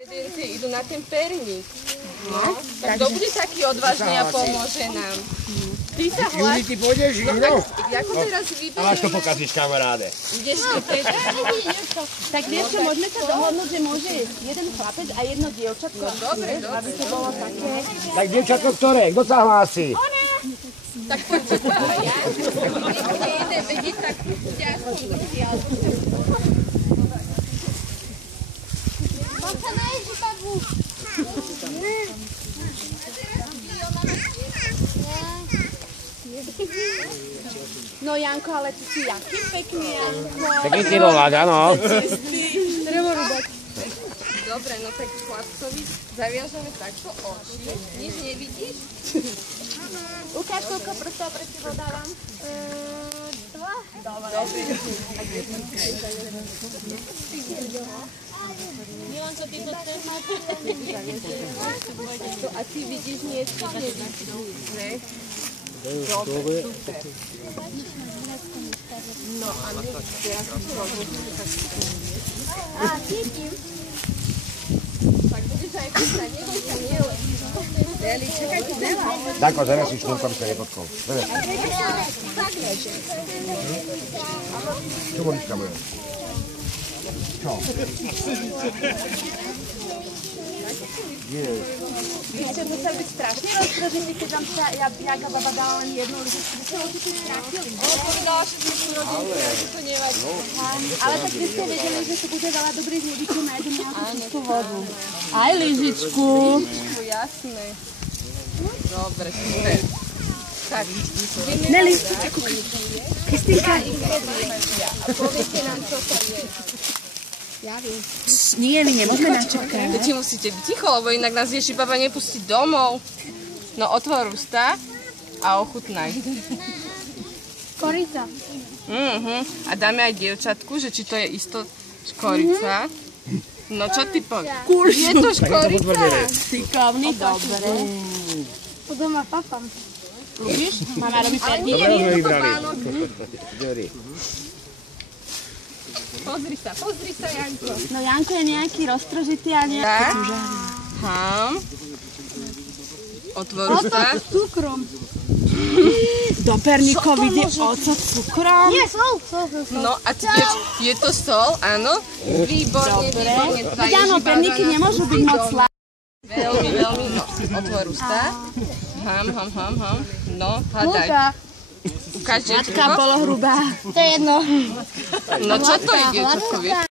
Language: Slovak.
Jedenci idú na ten perník. No, tak kto bude taký odvážny a pomôže nám? Ty sa hláš. Juli, ty pôjdeš, no, ako teraz vybežíme? Ale až to pokazíš, kamaráde. Ideš ty, Peťa? Tak vieš čo, môžeme sa dohodnúť, že môže jeden chlapec a jedno dievčatko. No, dobre. Aby to bolo také. Tak dievčatko ktoré? Kto sa hlási? Tak poďte práve ja. Nebude jeden vedieť takú ťažkú diálku. No Janko, ale ty si jaký pekný, Janko. Taký ty volať, áno. Treba rúbať. Dobre, no tak chlapcovi zaviažeme takto oči. Nič nevidíš? Ukáž, koľko prstov pre teba dávam. 2. Dobre. Milanko, ty to chceš mať? A ty vidíš niečo? Ne? Dobre. No a my teraz čo robíme? A, cítim. Tak budeš aj písať, neboj sa, nielen. Deli, čakaj, ty veľa. Tako, zaraz si štúrku, aby sa nepotkol. Čo bolička bude? Čo? Vy ste museli byť strašne roztražení, keď vám sa Jaga baba dala len jednu lyžičku. Vy ste určite strátili. Povedala, že sme sú rodinky, že to nevadí. Ale tak vy ste vedeli, že tu bude veľa dobrých ľudí, čo nájdu nejakú čistú vodu. Aj lyžičku. Jasné. Dobre, super. Tak, Neli, Kristýnka. a poviete nám, čo sa je. Ja viem. Nie, my nemôžeme načakať. Deti musíte byť ticho, lebo inak nás Ježi baba nepustí domov. No otvor ústa a ochutnaj. Korica. A dáme aj dievčatku, že či to je isto škorica. No čo ty povieš? Je to škorica. Šikovný, dobre. To doma papám. Ľubíš? Mama robí perníky. Dobre sme vybrali. Pozri sa, Janko. No Janko je nejaký roztrožitý a nejaký Tak. rúžavý. Otvor ústa. S cukrom. Do perníkov ide ocot s cukrom. Nie, sol. No a je to sol, áno? Výborne, výborne. Veď áno, perníky nemôžu byť moc slabé. Veľmi, no. Otvor ústa. No, hádaj. Ukáž, Matka bolo hrubá. To je jedno. No čo to je, dievčatko, vieš?